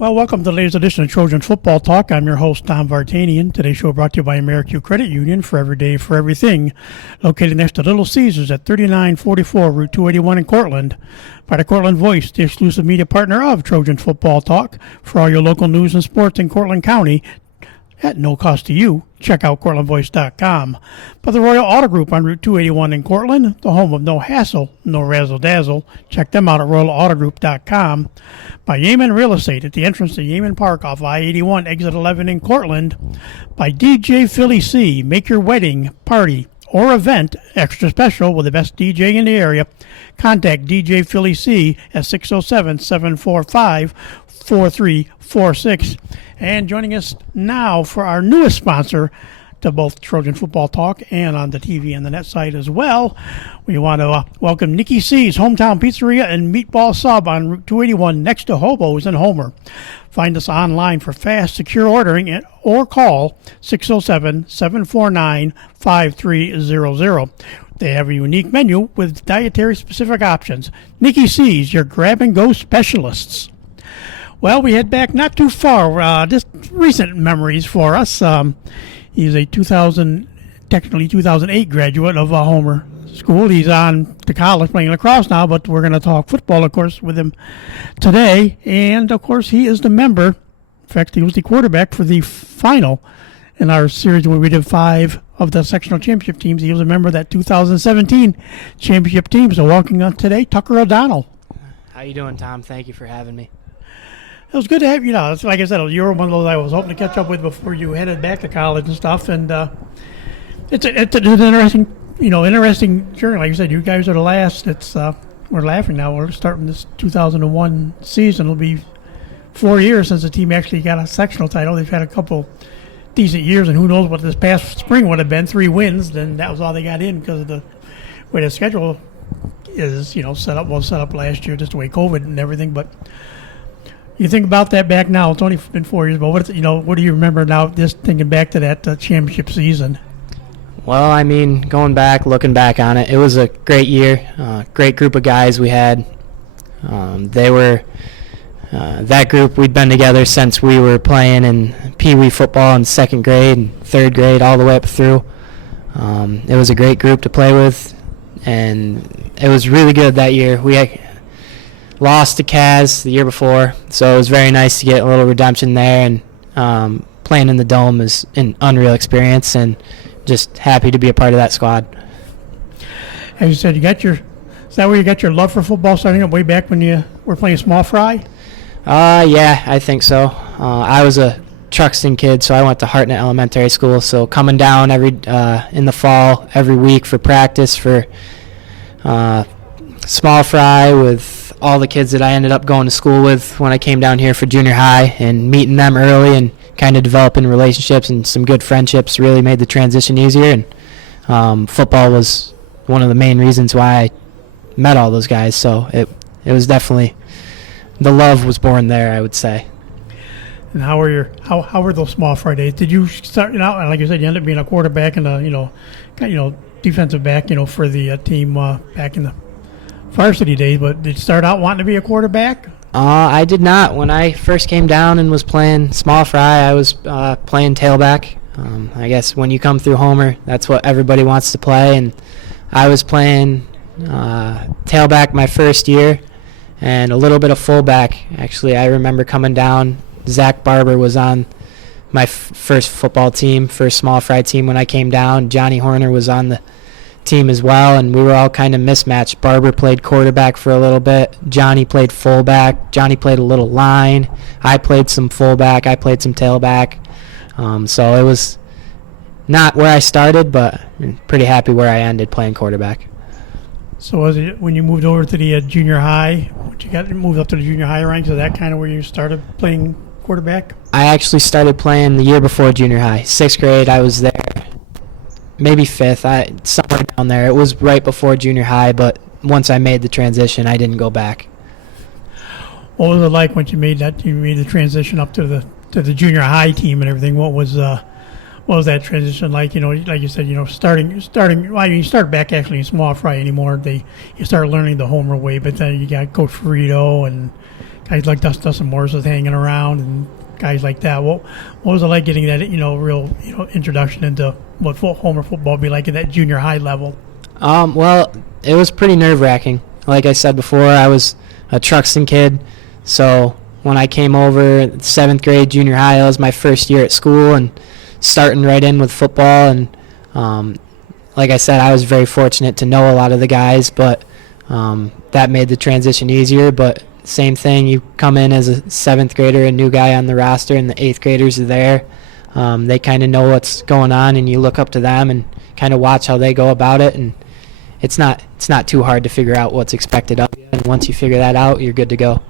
Well, welcome to the latest edition of Trojans Football Talk. I'm your host, Tom Vartanian. Today's show brought to you by AmeriQ Credit Union, for every day, for everything. Located next to Little Caesars at 3944 Route 281 in Cortland. By the Cortland Voice, the exclusive media partner of Trojans Football Talk. For all your local news and sports in Cortland County, at no cost to you, check out CortlandVoice.com. By the Royal Auto Group on Route 281 in Cortland, the home of no hassle, no razzle-dazzle. Check them out at RoyalAutoGroup.com. By Yeaman Real Estate at the entrance to Yeaman Park off I-81, exit 11 in Cortland. By DJ Philly C. Make your wedding, party, or event extra special with the best DJ in the area. Contact DJ Philly C at 607-745-4346. And joining us now for our newest sponsor to both Trojan Football Talk and on the TV and the net site as well, we want to welcome Nikki C's Hometown Pizzeria and Meatball Sub on Route 281 next to Hobo's in Homer. Find us online for fast, secure ordering or call 607-749-5300. They have a unique menu with dietary-specific options. Nikki C's, your grab-and-go specialists. Well, we head back not too far, just recent memories for us. He's a 2008 graduate of Homer School. He's on to college playing lacrosse now, but we're going to talk football, of course, with him today. And, of course, he is the member. In fact, he was the quarterback for the final in our series where we did 5 of the sectional championship teams. He was a member of that 2017 championship team. So welcome on today, Tucker O'Donnell. How you doing, Tom? Thank you for having me. It was good to have you. Like I said, you were one of those I was hoping to catch up with before you headed back to college and stuff. And it's an interesting journey. Like you said, you guys are the last. We're laughing now. We're starting this 2001 season. It'll be 4 years since the team actually got a sectional title. They've had a couple decent years, and who knows what this past spring would have been. 3 wins, then that was all they got in because of the way the schedule is. Set up last year, just the way COVID and everything, but. You think about that back now. It's only been 4 years, but what do you remember now? Just thinking back to that championship season. Well, I mean, looking back on it, it was a great year. Great group of guys we had. They were that group. We'd been together since we were playing in Pee Wee football in 2nd grade and 3rd grade, all the way up through. It was a great group to play with, and it was really good that year. We lost to Kaz the year before, so it was very nice to get a little redemption there, and playing in the Dome is an unreal experience, and just happy to be a part of that squad. As you said, is that where you got your love for football starting up way back when you were playing small fry? Yeah, I think so. I was a Truxton kid, so I went to Hartnett Elementary School, so coming down in the fall every week for practice for small fry with all the kids that I ended up going to school with when I came down here for junior high, and meeting them early and kind of developing relationships and some good friendships really made the transition easier. And football was one of the main reasons why I met all those guys. So it was definitely, the love was born there, I would say. And how were those small fry days? Did you start out, like you said, you ended up being a quarterback and a defensive back, for the team back in the varsity days, but did you start out wanting to be a quarterback? I did not. When I first came down and was playing small fry, I was playing tailback. I guess when you come through Homer, that's what everybody wants to play, and I was playing tailback my first year and a little bit of fullback. Actually, I remember coming down. Zach Barber was on my first football team, first small fry team when I came down. Johnny Horner was on the team as well, and we were all kind of mismatched. Barber played quarterback for a little bit. Johnny played fullback. Johnny played a little line. I played some fullback. I played some tailback. So it was not where I started, but I'm pretty happy where I ended playing quarterback. So was it when you moved over to the junior high, moved up to the junior high ranks, is that kind of where you started playing quarterback? I actually started playing the year before junior high. 6th grade, I was there. Maybe 5th, somewhere down there. It was right before junior high, but once I made the transition, I didn't go back. What was it like when you made the transition up to the junior high team and everything? What was that transition like? Like you said, starting. Well, you start back actually in small fry anymore. You start learning the Homer way, but then you got Coach Ferrito and guys like Dustin Morris was hanging around and guys like that. What was it like getting that real introduction into what Homer football would be like at that junior high level? Well, it was pretty nerve-wracking. Like I said before, I was a Truxton kid, so when I came over 7th grade junior high, it was my first year at school and starting right in with football. And like I said, I was very fortunate to know a lot of the guys, but that made the transition easier. But same thing, you come in as a 7th grader, a new guy on the roster, and the 8th graders are there. They kind of know what's going on, and you look up to them and kind of watch how they go about it. And it's not too hard to figure out what's expected of you. And once you figure that out, you're good to go.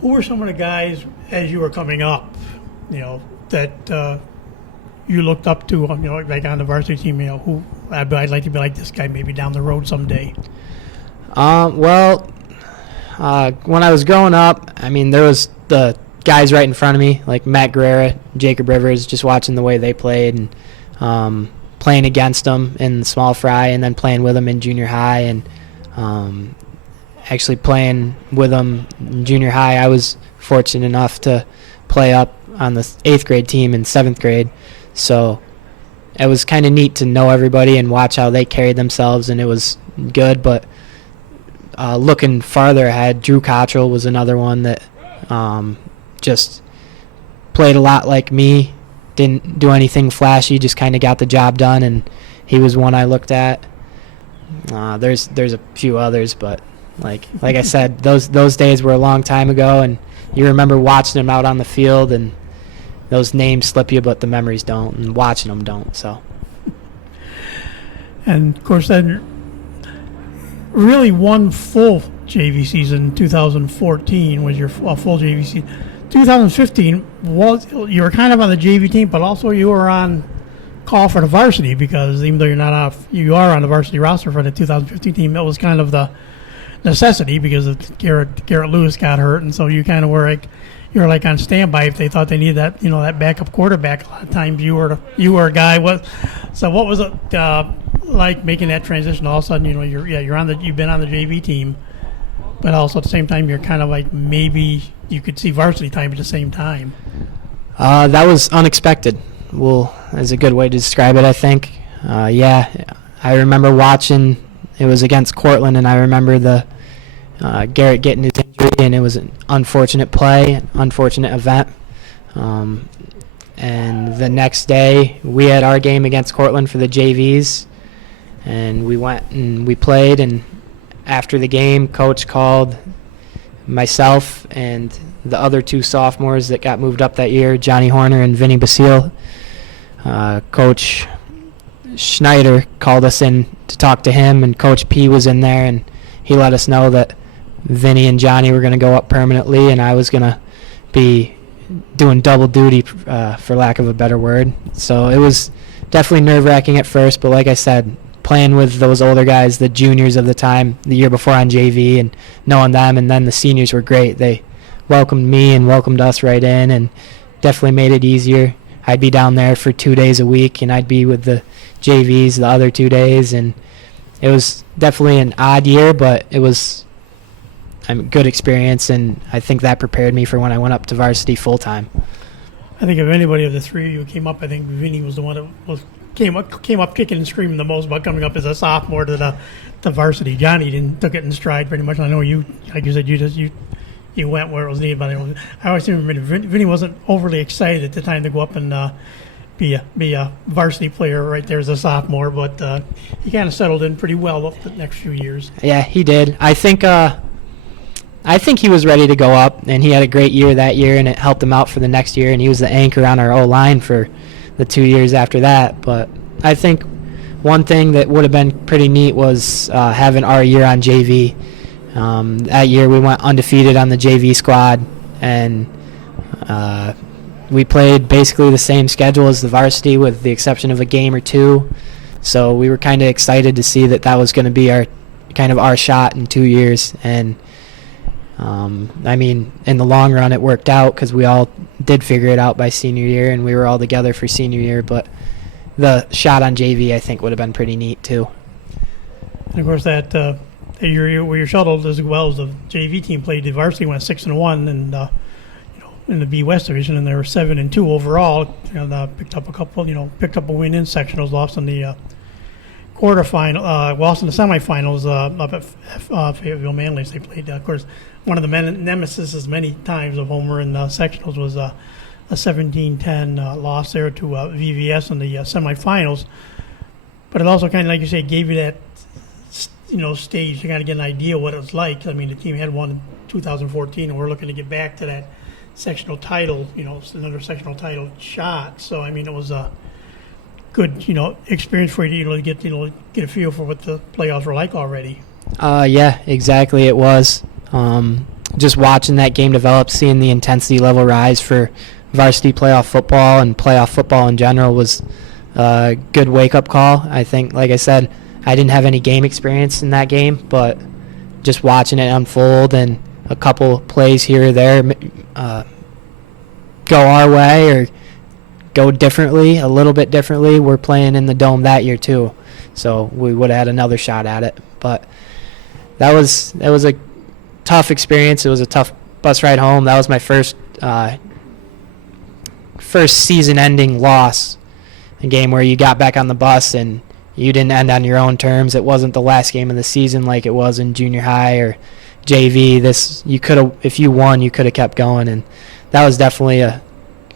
Who were some of the guys as you were coming up, that you looked up to, like on the varsity team, who I'd like to be like this guy maybe down the road someday? Well, when I was growing up, I mean, there was the guys right in front of me, like Matt Guerrera, Jacob Rivers, just watching the way they played and playing against them in the small fry and then playing with them in junior high and actually playing with them in junior high. I was fortunate enough to play up on the 8th grade team in 7th grade, so it was kind of neat to know everybody and watch how they carried themselves, and it was good. But looking farther ahead, Drew Cottrell was another one that just played a lot like me, didn't do anything flashy, just kind of got the job done, and he was one I looked at. There's a few others, but like I said, those days were a long time ago, and you remember watching them out on the field, and those names slip you, but the memories don't, and watching them don't. So, and of course, then really one full JV season, 2014 was your full JV season. 2015 was you were kind of on the JV team, but also you were on call for the varsity, because even though you are on the varsity roster for the 2015 team, it was kind of the necessity because of Garrett Lewis got hurt, and so you kind of were like on standby if they thought they needed that that backup quarterback. A lot of times you were a guy. What was it like making that transition? All of a sudden, you've been on the JV team, but also at the same time you're kind of like maybe you could see varsity time at the same time. That was unexpected. Well, is a good way to describe it, I think. I remember watching. It was against Cortland, and I remember the Garrett getting his injury, and it was an unfortunate play, an unfortunate event. And the next day, we had our game against Cortland for the JVs, and we went and we played. And after the game, Coach called myself and the other 2 sophomores that got moved up that year, Johnny Horner and Vinny Basile. Coach Schneider called us in to talk to him, and Coach P was in there, and he let us know that Vinny and Johnny were going to go up permanently, and I was going to be doing double duty, for lack of a better word. So it was definitely nerve-wracking at first, but like I said, playing with those older guys, the juniors of the time, the year before on JV, and knowing them, and then the seniors were great. They welcomed me and welcomed us right in, and definitely made it easier. I'd be down there for 2 days a week, and I'd be with the JVs the other 2 days, and it was definitely an odd year, but it was a good experience, and I think that prepared me for when I went up to varsity full-time. I think if anybody of the three of you came up, I think Vinny was the one that came up kicking and screaming the most about coming up as a sophomore to the varsity. Johnny took it in stride pretty much. I know you, like you said, you went where it was needed, but I always remember Vinny wasn't overly excited at the time to go up and be a varsity player right there as a sophomore, but he kind of settled in pretty well the next few years. Yeah, he did. I think he was ready to go up, and he had a great year that year, and it helped him out for the next year, and he was the anchor on our O-line for the 2 years after that. But I think one thing that would have been pretty neat was having our year on JV. That year we went undefeated on the JV squad, and we played basically the same schedule as the varsity with the exception of a game or two. So we were kind of excited to see that was going to be our shot in 2 years. And I mean, in the long run, it worked out because we all did figure it out by senior year, and we were all together for senior year. But the shot on JV, I think, would have been pretty neat too. And of course, that where you're shuttled as well as the JV team played. The varsity went 6-1, and in the B West division, and they were 7-2 overall. And picked up a win in sectionals, lost in the quarterfinal, lost in the semifinals up at Fayetteville Manly. They played, of course, one of the nemesis many times of Homer in sectionals was a 17-10 loss there to VVS in the semifinals. But it also kind of, like you say, gave you that stage to kind of get an idea what it was like. I mean, the team had won in 2014, and we're looking to get back to that sectional title, another sectional title shot. So I mean, it was a good, experience for you to get a feel for what the playoffs were like already. Yeah, exactly. It was just watching that game develop, seeing the intensity level rise for varsity playoff football and playoff football in general was a good wake-up call. I think, like I said, I didn't have any game experience in that game, but just watching it unfold and a couple plays here or there go our way or go differently, a little bit differently. We're playing in the Dome that year too, so we would have had another shot at it. But that was a tough experience. It was a tough bus ride home. That was my first season-ending loss, a game where you got back on the bus and you didn't end on your own terms. It wasn't the last game of the season like it was in junior high or JV. If you won, you could have kept going, and that was definitely a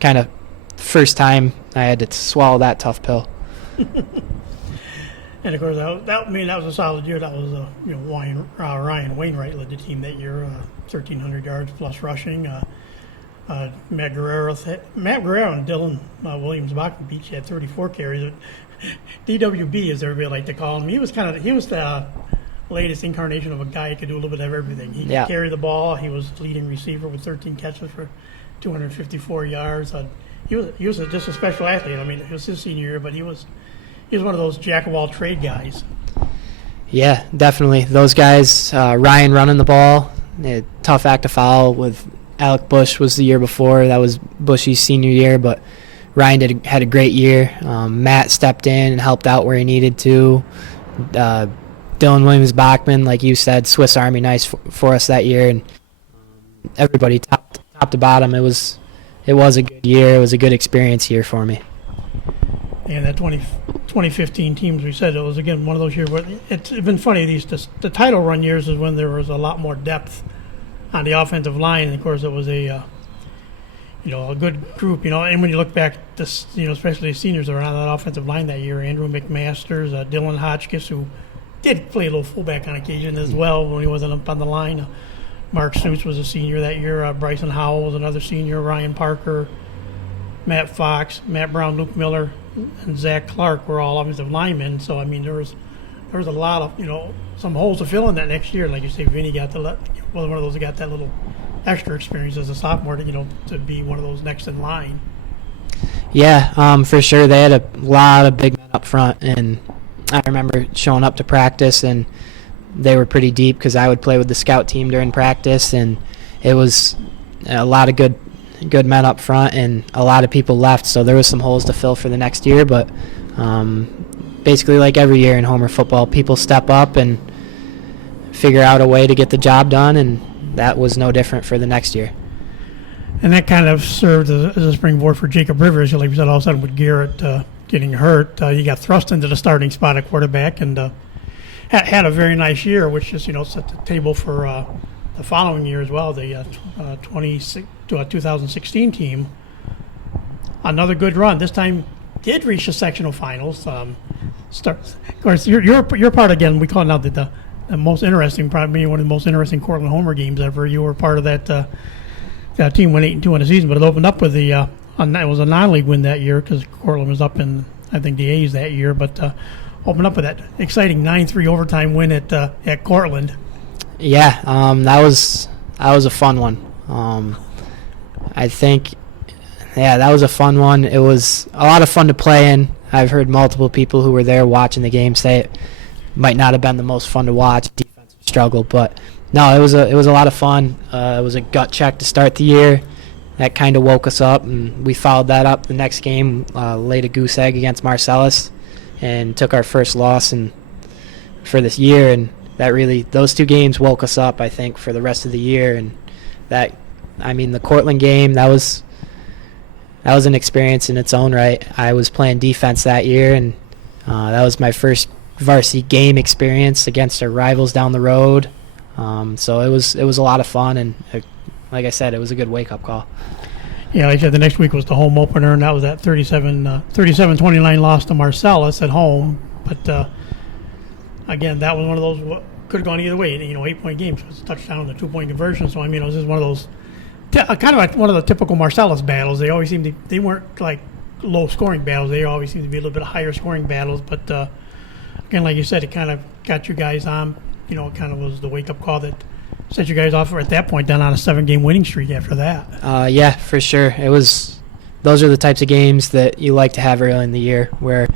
kind of first time I had to swallow that tough pill. And of course, that was a solid year. That was Ryan Wainwright led the team that year, 1,300 yards plus rushing. Matt Guerrero and Dylan Williams-Bachman each had 34 carries. DWB, as everybody like to call him, he was the latest incarnation of a guy who could do a little bit of everything. He could carry the ball. He was leading receiver with 13 catches for 254 yards. He was just a special athlete. I mean, it was his senior year, but he was one of those jack of all trade guys. Yeah, definitely. Those guys, Ryan running the ball, a tough act to follow with Alec Bush was the year before. That was Bushy's senior year, but Ryan had a great year. Matt stepped in and helped out where he needed to. Dylan Williams-Bachman, like you said, Swiss Army knife for us that year, and everybody top to bottom. It was a good year. It was a good experience here for me. And that 2015 teams, we said it was again one of those years where it's been funny. The title run years is when there was a lot more depth on the offensive line. And of course, it was a good group. And when you look back, especially the seniors that were on that offensive line that year, Andrew McMasters, Dylan Hotchkiss, who did play a little fullback on occasion as well when he wasn't up on the line. Mark Suits was a senior that year. Bryson Howell was another senior. Ryan Parker, Matt Fox, Matt Brown, Luke Miller, and Zach Clark were all offensive linemen. So I mean, there was a lot of some holes to fill in that next year. Like you say, Vinny was one of those that got that little extra experience as a sophomore to be one of those next in line. Yeah, for sure. They had a lot of big men up front, and I remember showing up to practice, and they were pretty deep because I would play with the scout team during practice, and it was a lot of good men up front, and a lot of people left, so there was some holes to fill for the next year. But basically, like every year in Homer football, people step up and figure out a way to get the job done, and that was no different for the next year. And that kind of served as a springboard for Jacob Rivers. Like we said, all of a sudden with Garrett getting hurt, he got thrust into the starting spot at quarterback, and had a very nice year, which just set the table for the following year as well. The 2016 team, another good run. This time did reach the sectional finals. Of course, you're part again. We call it now the most interesting, probably one of the most interesting Cortland Homer games ever. You were part of that. That team went 8-2 in the season, but it opened up with it was a non-league win that year because Cortland was up in I think the A's that year, but opened up with that exciting 9-3 overtime win at Cortland. Yeah, that was a fun one. I think, that was a fun one. It was a lot of fun to play in. I've heard multiple people who were there watching the game say it might not have been the most fun to watch, defensive struggle, but no, it was a lot of fun. It was a gut check to start the year. That kind of woke us up, and we followed that up the next game, laid a goose egg against Marcellus, and took our first loss for this year. And that really, those two games woke us up, I think, for the rest of the year. And the Cortland game, that was an experience in its own right. I was playing defense that year, and that was my first varsity game experience against our rivals down the road. So it was a lot of fun, and like I said, it was a good wake-up call. Yeah, like I said, the next week was the home opener, and that was that 37-29 loss to Marcellus at home. But again, that was one of those could have gone either way. 8-point games, it was a touchdown and a 2-point conversion. So it was just one of those kind of like one of the typical Marcellus battles. They always they weren't like low-scoring battles. They always seemed to be a little bit higher-scoring battles. But again, like you said, it kind of got you guys on. It kind of was the wake-up call that set you guys off at that point down on a 7-game winning streak after that. Yeah, for sure. Those are the types of games that you like to have early in the year where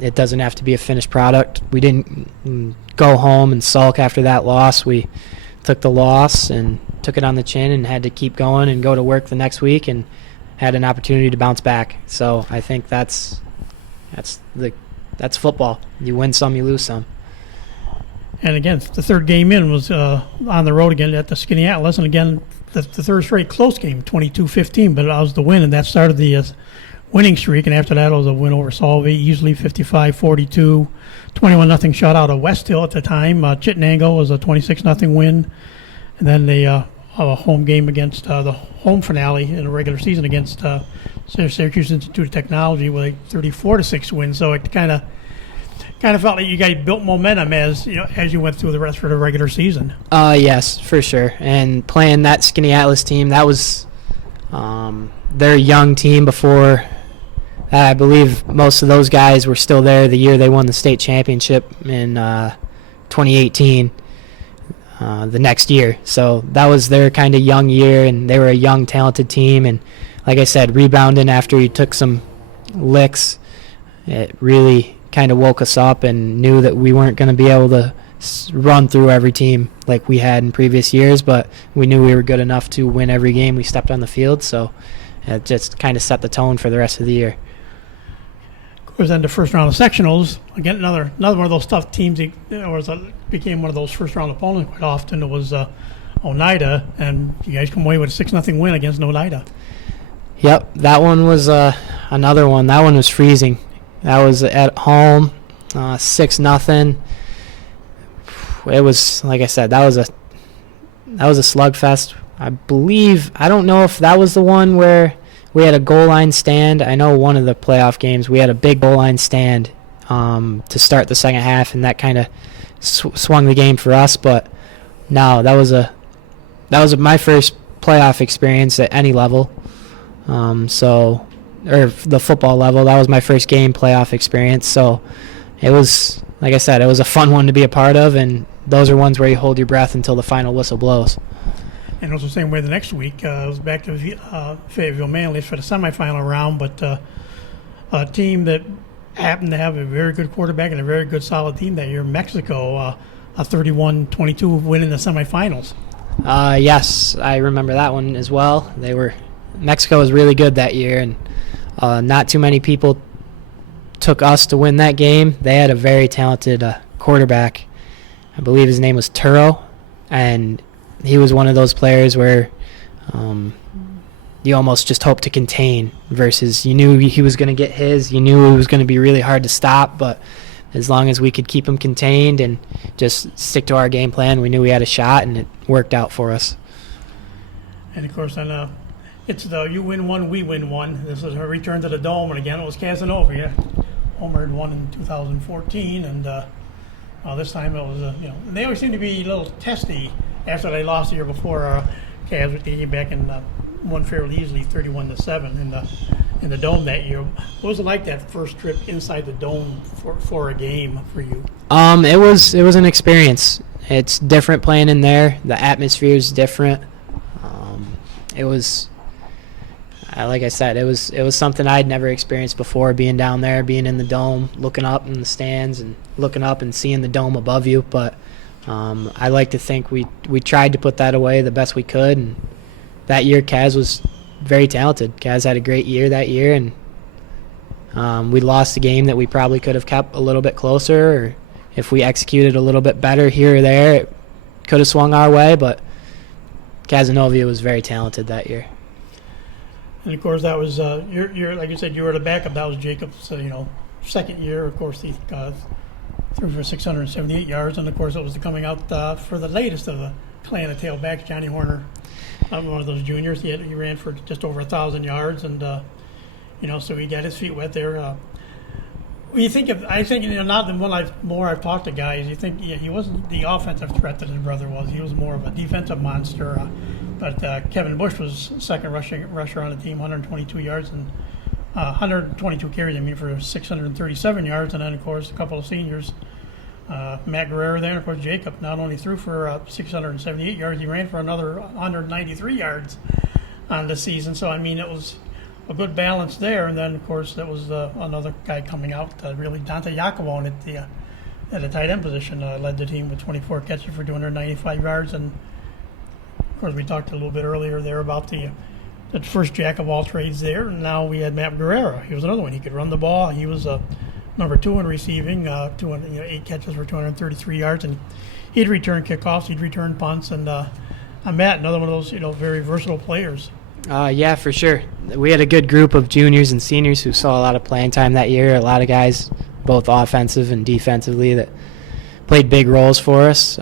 it doesn't have to be a finished product. We didn't go home and sulk after that loss. We took the loss and took it on the chin and had to keep going and go to work the next week and had an opportunity to bounce back. So I think that's football. You win some, you lose some. And again, the third game in was on the road again at the Skinny Atlas, and again, the third straight close game, 22-15, but that was the win, and that started the winning streak, and after that it was a win over Solvay, easily 55-42, 21-0 shutout of West Hill at the time. Chittenango was a 26-0 win, and then the home game against the home finale in the regular season against Syracuse Institute of Technology with a 34-6 win, so it kind of felt like you guys built momentum as you went through the rest of the regular season. Yes, for sure. And playing that Skinny Atlas team, that was their young team before. I believe most of those guys were still there the year they won the state championship in 2018, the next year. So that was their kind of young year, and they were a young, talented team. And like I said, rebounding after you took some licks, it really kind of woke us up and knew that we weren't going to be able to run through every team like we had in previous years, but we knew we were good enough to win every game we stepped on the field, so it just kind of set the tone for the rest of the year. Of course, then the first round of sectionals, again, another one of those tough teams, became one of those first-round opponents quite often. It was Oneida, and you guys come away with a 6-0 win against Oneida. Yep, that one was another one. That one was freezing. That was at home, 6-0. It was, like I said, that was a slugfest. I don't know if that was the one where we had a goal line stand. I know one of the playoff games we had a big goal line stand to start the second half, and that kind of swung the game for us. But no, that was my first playoff experience at any level. Or the football level. That was my first game playoff experience. So it was, like I said, it was a fun one to be a part of, and those are ones where you hold your breath until the final whistle blows. And it was the same way the next week. It was back to Fayetteville Manly for the semifinal round, but a team that happened to have a very good quarterback and a very good solid team that year, Mexico, a 31-22 win in the semifinals. Yes, I remember that one as well. Mexico was really good that year, and not too many people took us to win that game. They had a very talented quarterback. I believe his name was Turo, and he was one of those players where you almost just hope to contain versus you knew he was going to get his. You knew it was going to be really hard to stop, but as long as we could keep him contained and just stick to our game plan, we knew we had a shot, and it worked out for us. And, of course, then it's the you win one, we win one. This is a return to the Dome, and again, it was Casanova. Yeah, Homer had won in 2014, and this time it was they always seem to be a little testy after they lost the year before. Cavs they came back and won fairly easily, 31-7 in the Dome that year. What was it like that first trip inside the Dome for a game for you? It was an experience. It's different playing in there. The atmosphere is different. It was. Like I said, it was something I'd never experienced before, being down there, being in the Dome, looking up in the stands and looking up and seeing the Dome above you. But I like to think we tried to put that away the best we could. And that year, Kaz was very talented. Kaz had a great year that year, and we lost a game that we probably could have kept a little bit closer. if we executed a little bit better here or there, it could have swung our way, but Cazenovia was very talented that year. And of course, that was you're like you said, you were the backup. That was Jacob's second year. Of course, he threw for 678 yards, and of course, it was coming out for the latest of the clan of tailbacks, Johnny Horner, one of those juniors. He ran for just over 1,000 yards, and so he got his feet wet there. When you think of, I think not the more I've talked to guys, you think he wasn't the offensive threat that his brother was. He was more of a defensive monster. But Kevin Bush was second rusher on the team, 122 yards and 122 carries. For 637 yards, and then of course a couple of seniors, Matt Guerrero there, and of course Jacob not only threw for 678 yards, he ran for another 193 yards on the season. So it was a good balance there. And then of course that was another guy coming out, really Dante Iacobone at the tight end position, led the team with 24 catches for 295 yards. And of course we talked a little bit earlier there about the first jack of all trades there. And now we had Matt Guerrero. He was another one. He could run the ball. He was number 2 in receiving, 8 catches for 233 yards, and he'd return kickoffs, he'd return punts, and Matt, another one of those very versatile players. Yeah, for sure. We had a good group of juniors and seniors who saw a lot of playing time that year. A lot of guys, both offensive and defensively, that played big roles for us.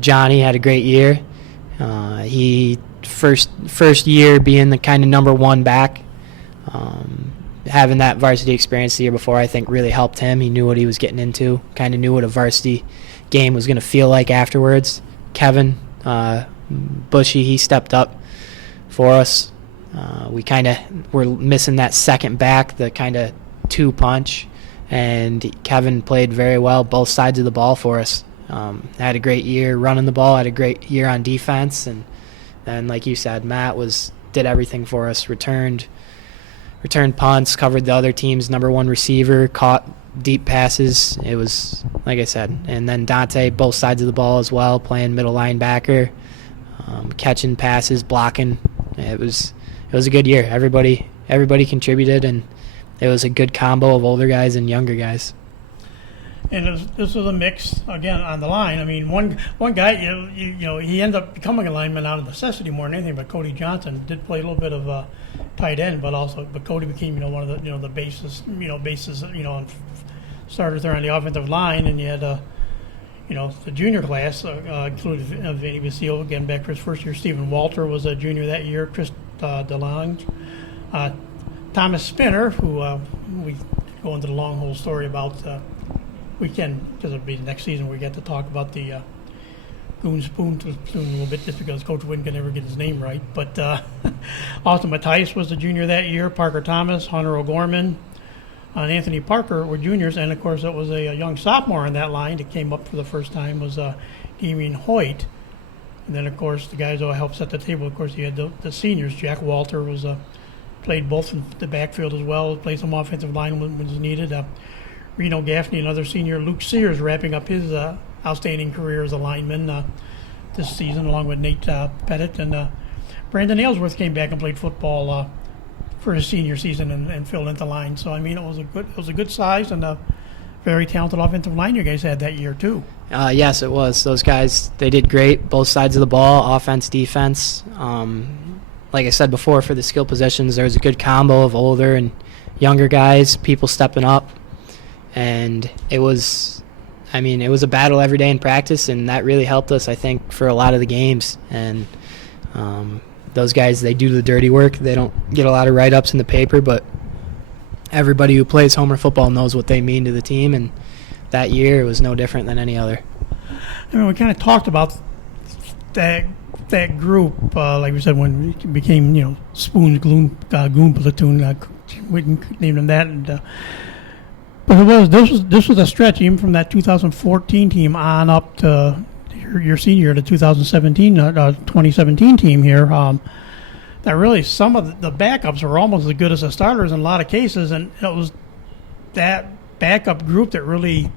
Johnny had a great year. He first year being the kind of number 1 back. Having that varsity experience the year before, I think, really helped him. He knew what he was getting into, kind of knew what a varsity game was going to feel like afterwards. Kevin Bushy, he stepped up for us. We kind of were missing that second back, the kind of 2-punch, and Kevin played very well both sides of the ball for us. Had a great year running the ball, had a great year on defense, and then, like you said, Matt did everything for us, returned punts, covered the other team's number 1 receiver, caught deep passes. It was, like I said, and then Dante, both sides of the ball as well, playing middle linebacker, catching passes, blocking. It was a good year. Everybody contributed, and it was a good combo of older guys and younger guys. And this was a mix again on the line. One guy, he ended up becoming a lineman out of necessity more than anything. But Cody Johnson did play a little bit of tight end, but Cody became one of the bases starters there on the offensive line. And you had the junior class included Vinny Basile again back for his first year. Stephen Walter was a junior that year. Chris DeLonge, Thomas Spinner, who we go into the long haul story about. We can, because it'll be the next season, we get to talk about the Goon Spoon a little bit, just because Coach Wynn can never get his name right. But Austin Mattias was the junior that year. Parker Thomas, Hunter O'Gorman, and Anthony Parker were juniors. And, of course, it was a young sophomore in that line that came up for the first time was Damian Hoyt. And then, of course, the guys who helped set the table, of course, you had the seniors. Jack Walter played both in the backfield as well, played some offensive line when was needed. Reno Gaffney, another senior. Luke Sears wrapping up his outstanding career as a lineman this season, along with Nate Pettit. And Brandon Aylesworth came back and played football for his senior season and filled into line. So, it was a good size and a very talented offensive line you guys had that year, too. Yes, it was. Those guys, they did great, both sides of the ball, offense, defense. Like I said before, for the skill positions, there was a good combo of older and younger guys, people stepping up. And it was a battle every day in practice, and that really helped us, I think, for a lot of the games. And those guys, they do the dirty work. They don't get a lot of write-ups in the paper, but everybody who plays Homer football knows what they mean to the team, and that year it was no different than any other. We kind of talked about that group, like we said, when it became, Spoon's Goon Platoon. We can name them that. And, but this was a stretch even from that 2014 team on up to your senior, the 2017 team here. That really some of the backups were almost as good as the starters in a lot of cases, and it was that backup group that really,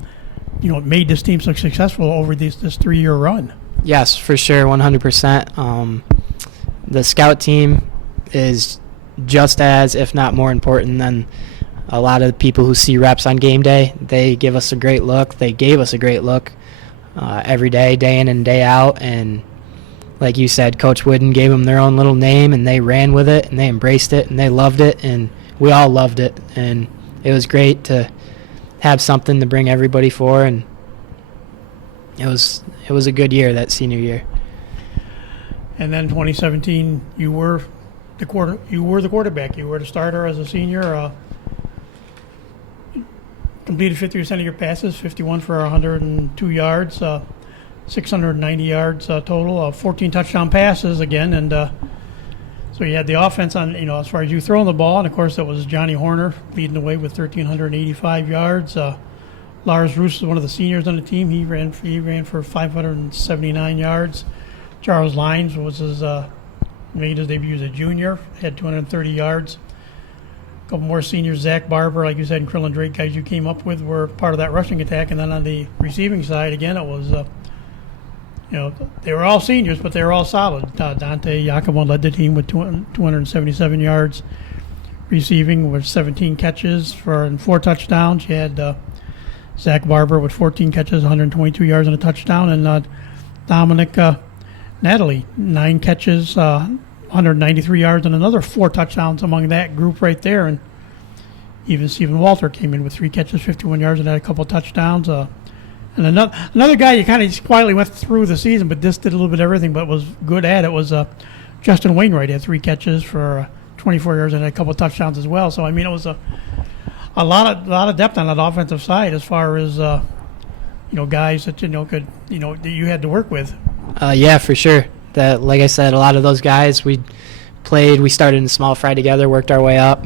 made this team so successful over this 3-year run. Yes, for sure, 100%. The scout team is just as, if not more important than a lot of the people who see reps on game day, they give us a great look. They gave us a great look every day, day in and day out. And like you said, Coach Wooden gave them their own little name, and they ran with it, and they embraced it, and they loved it, and we all loved it. And it was great to have something to bring everybody for, and it was a good year, that senior year. And then 2017, you were the quarterback. You were the starter as a senior. Completed 50% of your passes, 51 for 102 yards, 690 yards total, 14 touchdown passes again, and so you had the offense on, as far as you throwing the ball, and of course it was Johnny Horner leading the way with 1,385 yards. Lars Roos is one of the seniors on the team. He ran for 579 yards. Charles Lyons made his debut as a junior, had 230 yards. A couple more seniors, Zach Barber, like you said, and Krillin Drake, guys you came up with, were part of that rushing attack. And then on the receiving side, again, it was, they were all seniors, but they were all solid. Dante Yacomo led the team with 277 yards receiving with 17 catches and 4 touchdowns. You had Zach Barber with 14 catches, 122 yards and a touchdown, and Dominic Natalie, 9 catches, 193 yards and another 4 touchdowns among that group right there. And even Stephen Walter came in with 3 catches, 51 yards, and had a couple touchdowns. And another guy you kind of just quietly went through the season, but just did a little bit of everything, but was good at it, was Justin Wainwright. He had 3 catches for 24 yards and had a couple touchdowns as well. So I mean, it was a lot of depth on that offensive side as far as guys that could that you had to work with. Yeah, for sure. That, like I said, a lot of those guys we started in small fry together, worked our way up.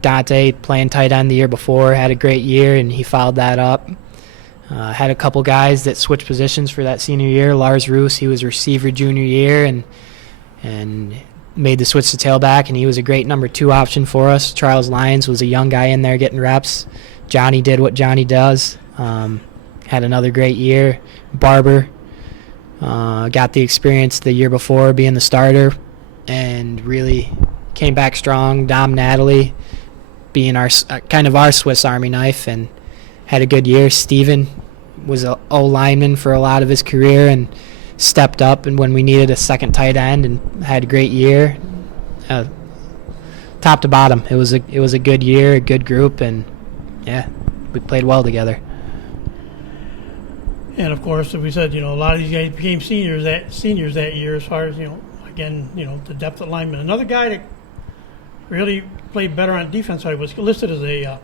Dante, playing tight end the year before, had a great year, and he followed that up. Had a couple guys that switched positions for that senior year. Lars Roos, he was receiver junior year and made the switch to tailback, and he was a great number 2 option for us. Charles Lyons was a young guy in there getting reps. Johnny did what Johnny does. Had another great year. Barber got the experience the year before being the starter and really came back strong. Dom Natalie being our Swiss Army knife and had a good year. Steven was an O-lineman for a lot of his career and stepped up and when we needed a second tight end and had a great year. Top to bottom, it was a good year, a good group, and yeah, we played well together. And of course, as we said, a lot of these guys became seniors that year. As far as the depth of linemen. Another guy that really played better on defense side was listed as a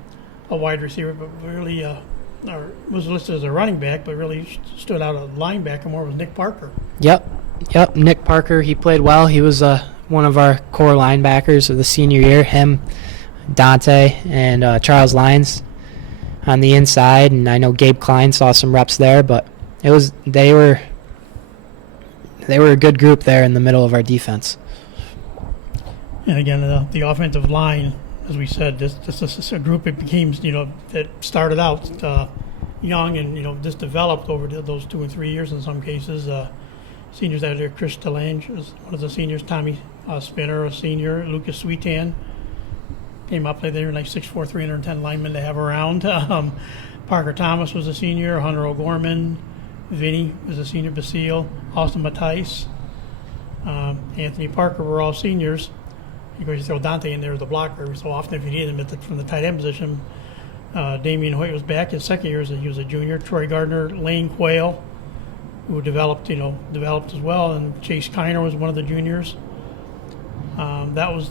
wide receiver, but really or was listed as a running back, but really stood out a linebacker more was Nick Parker. Yep. Nick Parker, he played well. He was one of our core linebackers of the senior year. Him, Dante, and Charles Lyons on the inside, and I know Gabe Klein saw some reps there, but they were a good group there in the middle of our defense. And again, the offensive line, as we said, this is a group it became that started out young and just developed over those 2 or 3 years in some cases. Seniors out there, Chris DeLange was one of the seniors, Tommy Spinner, a senior, Lucas Sweetan came up there, like 6'4", 310 linemen to have around. Parker Thomas was a senior, Hunter O'Gorman, Vinny was a senior, Basile, Austin Matthijs, Anthony Parker were all seniors. Of course, you throw Dante in there as the blocker so often if you need him from the tight end position. Damian Hoyt was back his second year he was a junior. Troy Gardner, Lane Quayle, who developed as well, and Chase Kiner was one of the juniors. Those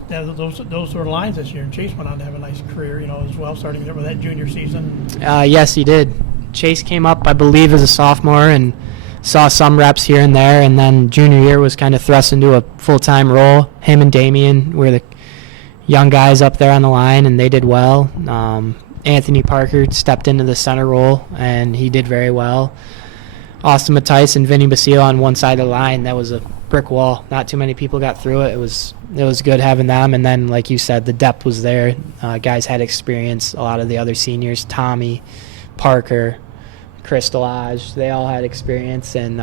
were the lines this year, and Chase went on to have a nice career, as well, starting with that junior season. Yes, he did. Chase came up, I believe, as a sophomore and saw some reps here and there, and then junior year was kind of thrust into a full-time role. Him and Damian were the young guys up there on the line, and they did well. Anthony Parker stepped into the center role, and he did very well. Austin Matthijs and Vinny Basile on one side of the line, that was a brick wall. Not too many people got through it. It was good having them, and then, like you said, the depth was there. Guys had experience. A lot of the other seniors, Tommy, Parker, Chris Delage, they all had experience, and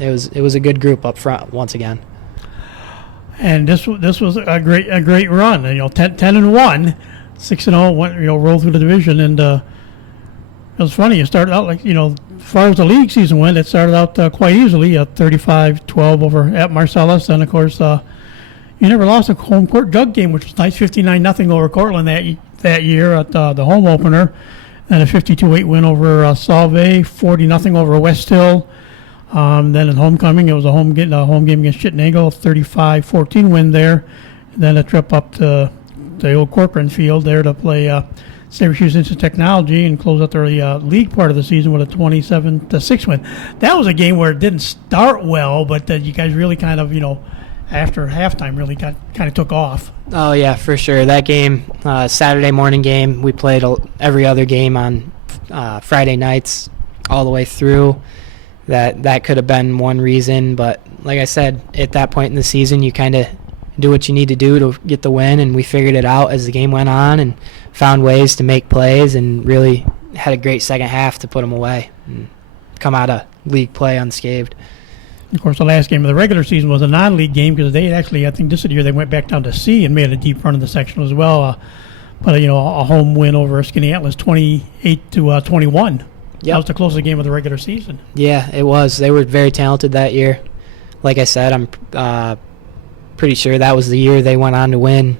it was a good group up front once again. And this was a great run. 10-1. 6-0, went rolled through the division, and it was funny. It started out like as far as the league season went, it started out quite easily, 35-12 over at Marcellus, and of course you never lost a home court jug game, which was nice, 59-0 over Cortland that year at the home opener, and a 52-8 win over Salve, 40-0 over West Hill. Then in homecoming, it was a home game against Chittenden, 35-14 win there. And then a trip up to the old Corcoran Field there to play Syracuse Institute of Technology and close out their league part of the season with a 27-6 win. That was a game where it didn't start well, but you guys really kind of, after halftime, really kind of took off. Oh, yeah, for sure. That game, Saturday morning game, we played every other game on Friday nights all the way through. That could have been one reason, but like I said, at that point in the season, you kind of do what you need to do to get the win, and we figured it out as the game went on and found ways to make plays and really had a great second half to put them away and come out of league play unscathed. Of course, the last game of the regular season was a non-league game because they actually, I think this year they went back down to C and made a deep run in the sectional as well. But a home win over Skinny Atlas, 28-21. Yep. That was the closest game of the regular season. Yeah, it was. They were very talented that year. Like I said, I'm pretty sure that was the year they went on to win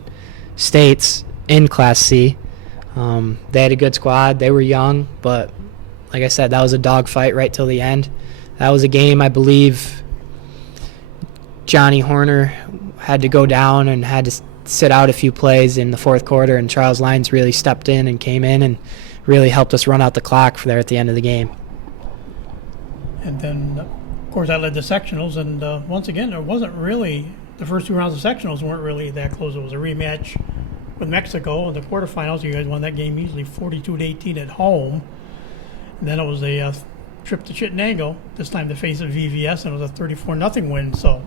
states in Class C. They had a good squad. They were young, but like I said, that was a dogfight right till the end. That was a game, I believe, Johnny Horner had to go down and had to sit out a few plays in the fourth quarter, and Charles Lyons really stepped in and came in and really helped us run out the clock for there at the end of the game. And then, of course, I led the sectionals, and once again, there wasn't really the first two rounds of sectionals weren't really that close. It was a rematch with Mexico in the quarterfinals. You guys won that game easily, 42-18 at home. And then it was a trip to Chittenden, this time to face a VVS, and it was a 34-0 win. So,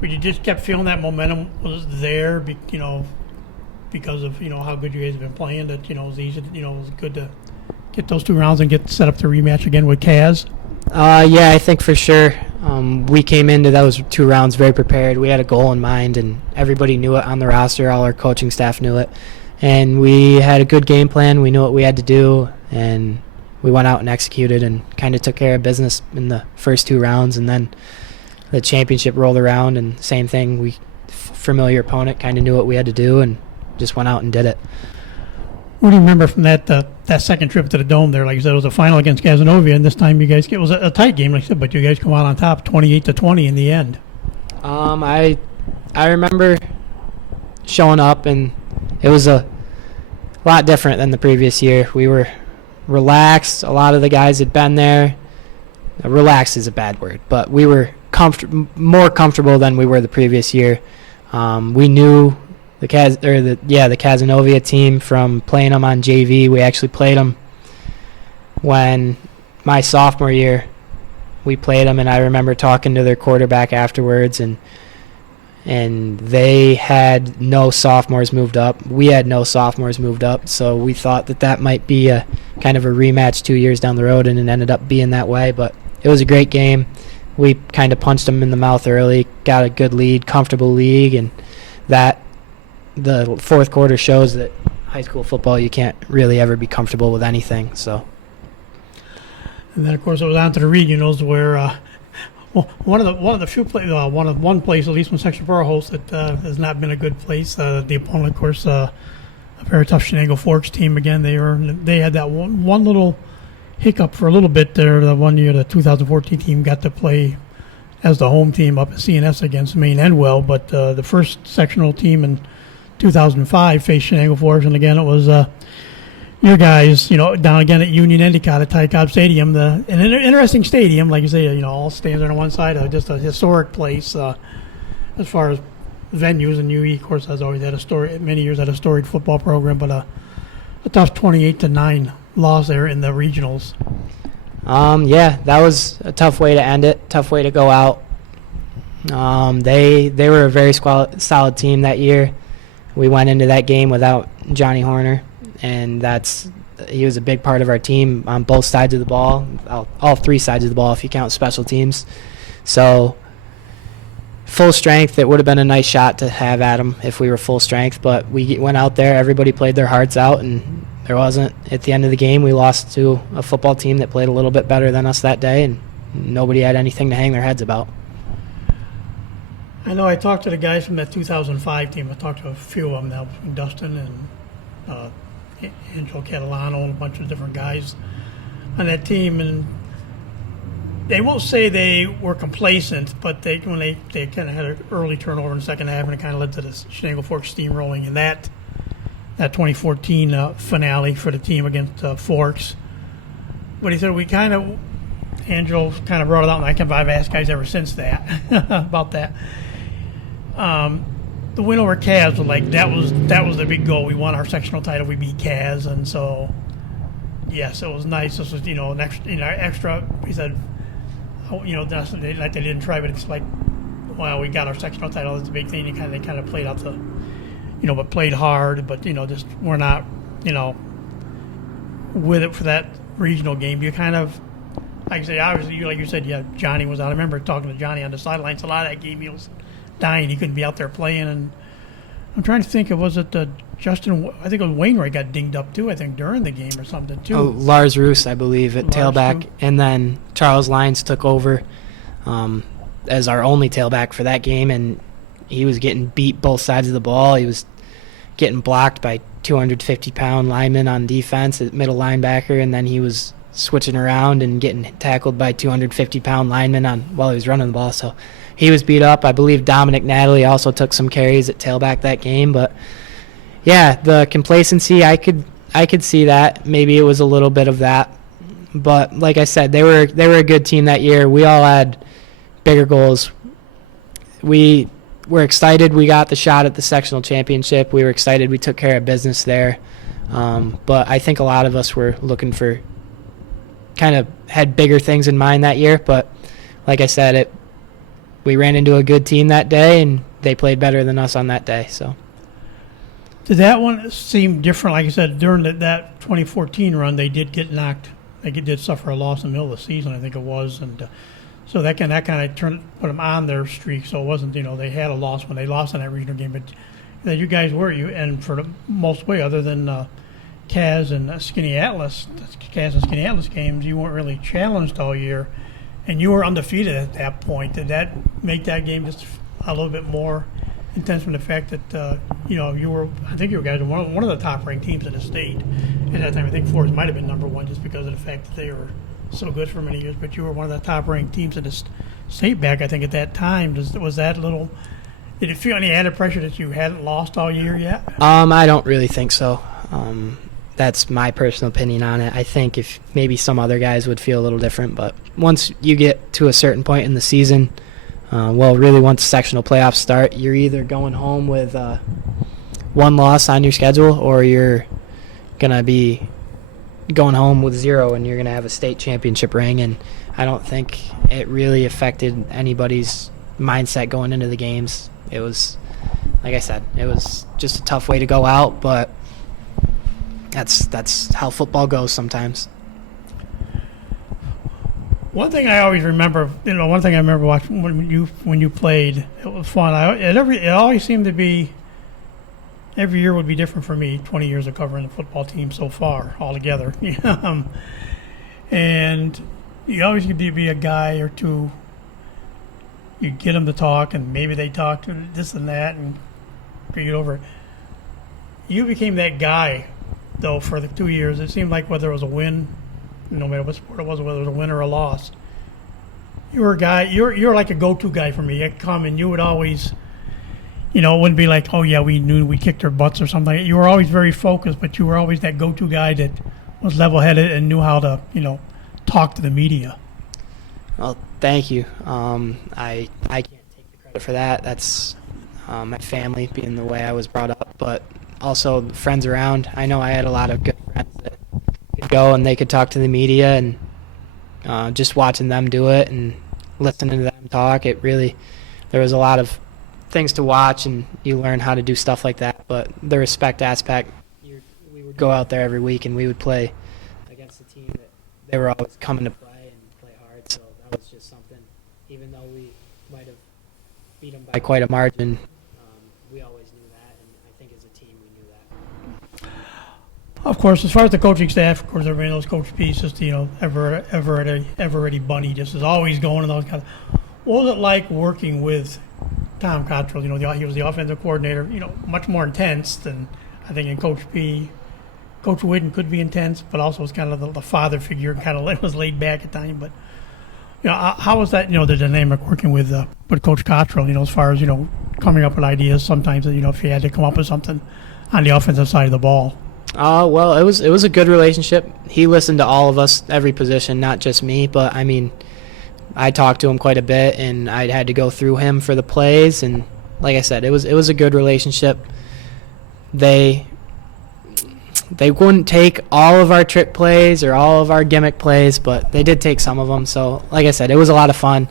but you just kept feeling that momentum was there, because of how good you guys have been playing. That it was easy. It was good to get those two rounds and get set up the rematch again with Kaz. Yeah, I think for sure. We came into those two rounds very prepared. We had a goal in mind, and everybody knew it on the roster. All our coaching staff knew it. And we had a good game plan. We knew what we had to do, and we went out and executed and kind of took care of business in the first two rounds. And then the championship rolled around, and same thing. We, familiar opponent, kind of knew what we had to do and just went out and did it. What do you remember from that second trip to the Dome there? Like you said, it was a final against Cazenovia, and this time you guys, it was a tight game, like I said, but you guys come out on top 28-20 in the end. I remember showing up, and it was a lot different than the previous year. We were relaxed. A lot of the guys had been there. Relaxed is a bad word, but we were more comfortable than we were the previous year. We knew the Cazenovia team from playing them on JV. We actually played them when my sophomore year. We played them, and I remember talking to their quarterback afterwards, and they had no sophomores moved up. We had no sophomores moved up, so we thought that might be a kind of a rematch 2 years down the road, and it ended up being that way. But it was a great game. We kind of punched them in the mouth early, got a good lead, comfortable league, and that the fourth quarter shows that high school football, you can't really ever be comfortable with anything. So, and then of course it was on to the regionals where one of the few one place, at least when Section 4 hosts, that has not been a good place. The opponent, of course, a very tough Shenango Forks team. Again, they had that one little hiccup for a little bit there. The one year the 2014 team got to play as the home team up at CNS against Maine Endwell, but the first sectional team in 2005 faced Shenango Forks, and again it was your guys, down again at Union Endicott at Ty Cobb Stadium, an interesting stadium, like you say, all stands on one side, just a historic place as far as venues, and UE, of course, has always had many years had a storied football program, but a tough 28-9 loss there in the regionals. Yeah, that was a tough way to end it, tough way to go out. They were a very solid team that year. We went into that game without Johnny Horner, and he was a big part of our team on both sides of the ball, all three sides of the ball if you count special teams. So full strength, it would have been a nice shot to have at them if we were full strength. But we went out there, everybody played their hearts out, and there wasn't. At the end of the game, we lost to a football team that played a little bit better than us that day, and nobody had anything to hang their heads about. I know I talked to the guys from that 2005 team. I talked to a few of them now, Dustin and Angelo Catalano and a bunch of different guys on that team, and they won't say they were complacent, but they kind of had an early turnover in the second half, and it kind of led to the Shenango Forks steamrolling in that 2014 finale for the team against Forks. But he said Angelo kind of brought it out, and I've asked guys ever since that about that. The win over Cavs was like that was the big goal. We won our sectional title. We beat Cavs, and so yes, it was nice. This was an extra. He said, that's like they didn't try, but it's like, well, we got our sectional title. That's a big thing. They kind of played out the, but played hard, but just we're not with it for that regional game. You kind of, like I say, obviously, like you said, yeah, Johnny was out. I remember talking to Johnny on the sidelines a lot of that game. He was dying. He couldn't be out there playing. And I'm trying to think, was it Justin? I think it was Wainwright got dinged up too. I think during the game or something too. Oh, Lars Roos, I believe, at tailback, too. And then Charles Lyons took over as our only tailback for that game, and he was getting beat both sides of the ball. He was getting blocked by 250-pound linemen on defense at middle linebacker, and then he was switching around and getting tackled by 250-pound linemen while he was running the ball. So he was beat up. I believe Dominic Natalie also took some carries at tailback that game. But yeah, the complacency, I could see that. Maybe it was a little bit of that. But like I said, they were a good team that year. We all had bigger goals. We were excited we got the shot at the sectional championship. We were excited we took care of business there. But I think a lot of us were looking for, kind of had bigger things in mind that year. But like I said, we ran into a good team that day, and they played better than us on that day. So did that one seem different? Like I said, during that 2014 run, they did get knocked. They did suffer a loss in the middle of the season, I think it was, and so that kind of put them on their streak. So it wasn't, they had a loss when they lost in that regional game, but you guys were and for the most way, other than Kaz and Skinny Atlas games, you weren't really challenged all year, and you were undefeated at that point. Did that make that game just a little bit more intense from the fact that I think you guys were one of the top-ranked teams in the state at that time? I think Forest might have been number one just because of the fact that they were so good for many years, but you were one of the top-ranked teams in the state back, I think, at that time. Was that a little? Did it feel any added pressure that you hadn't lost all year yet? I don't really think so. That's my personal opinion on it. I think if maybe some other guys would feel a little different, but once you get to a certain point in the season, really once sectional playoffs start, you're either going home with one loss on your schedule, or you're going to be going home with 0 and you're going to have a state championship ring. And I don't think it really affected anybody's mindset going into the games. It was, like I said, it was just a tough way to go out, but that's how football goes sometimes. One thing I always remember, watching when you played, it was fun. It always seemed to be, every year would be different for me. 20 years of covering the football team so far altogether, and you always get to be a guy or two. You get them to talk, and maybe they talk to this and that, and get over it. You became that guy, though, for the 2 years. It seemed like whether it was a win, no matter what sport it was, whether it was a win or a loss, you were a guy. You're like a go-to guy for me. I'd come and you would always, it wouldn't be like, oh yeah, we knew we kicked their butts or something. You were always very focused, but you were always that go-to guy that was level-headed and knew how to, talk to the media. Well, thank you. I can't take the credit for that. That's my family being the way I was brought up, but also the friends around. I know I had a lot of good friends that could go and they could talk to the media, and just watching them do it and listening to them talk, there was a lot of things to watch, and you learn how to do stuff like that. But the respect aspect, we would go out there every week and we would play against a team that they were always coming to play and play hard. So that was just something, even though we might have beat them by quite a margin. We always knew that, and I think as a team we knew that. Of course, as far as the coaching staff, of course, everybody knows Coach P. Just Eveready Bunny, just is always going and those kind of. What was it like working with Tom Cottrell? You know, he was the offensive coordinator. You know, much more intense than I think in Coach P. Coach Whitten could be intense, but also was kind of the father figure, kind of was laid back at times. But you know, how was that? You know, the dynamic working with Coach Cottrell. You know, as far as coming up with ideas. Sometimes if you had to come up with something on the offensive side of the ball. Well, it was a good relationship. He listened to all of us, every position, not just me. But I mean, I talked to him quite a bit, and I had to go through him for the plays. And like I said, it was a good relationship. They wouldn't take all of our trick plays or all of our gimmick plays, but they did take some of them. So, like I said, it was a lot of fun.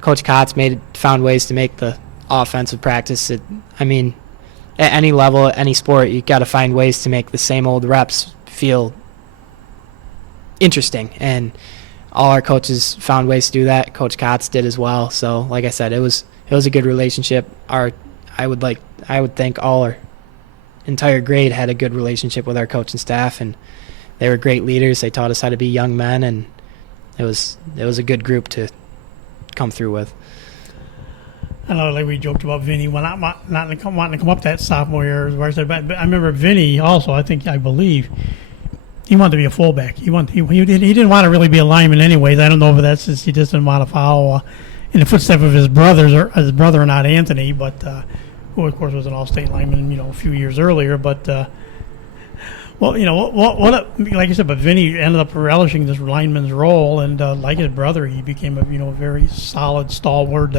Coach Kotz found ways to make the offensive practice. I mean, at any level, at any sport, you got to find ways to make the same old reps feel interesting. And all our coaches found ways to do that. Coach Kotz did as well. So, like I said, it was a good relationship. I would think all our entire grade had a good relationship with our coaching staff, and they were great leaders. They taught us how to be young men, and it was a good group to come through with. I know, like we joked about Vinny not wanting to come up that sophomore year. But I remember Vinny also. I believe he wanted to be a fullback. He didn't want to really be a lineman anyways. I don't know if that's just he just didn't want to follow in the footsteps of his brothers or his brother, not Anthony, but who of course was an all-state lineman, a few years earlier. But well, like you said, but Vinny ended up relishing this lineman's role, and like his brother, he became a very solid, stalwart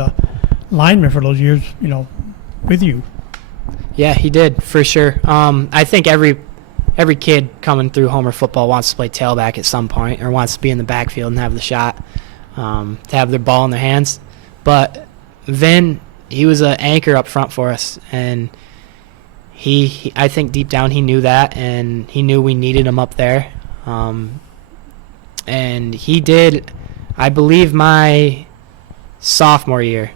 lineman for those years, with you. Yeah, he did for sure. I think every kid coming through Homer football wants to play tailback at some point, or wants to be in the backfield and have the shot, to have their ball in their hands. But Vin, he was an anchor up front for us, and he I think deep down he knew that, and he knew we needed him up there. And he did, I believe, my sophomore year,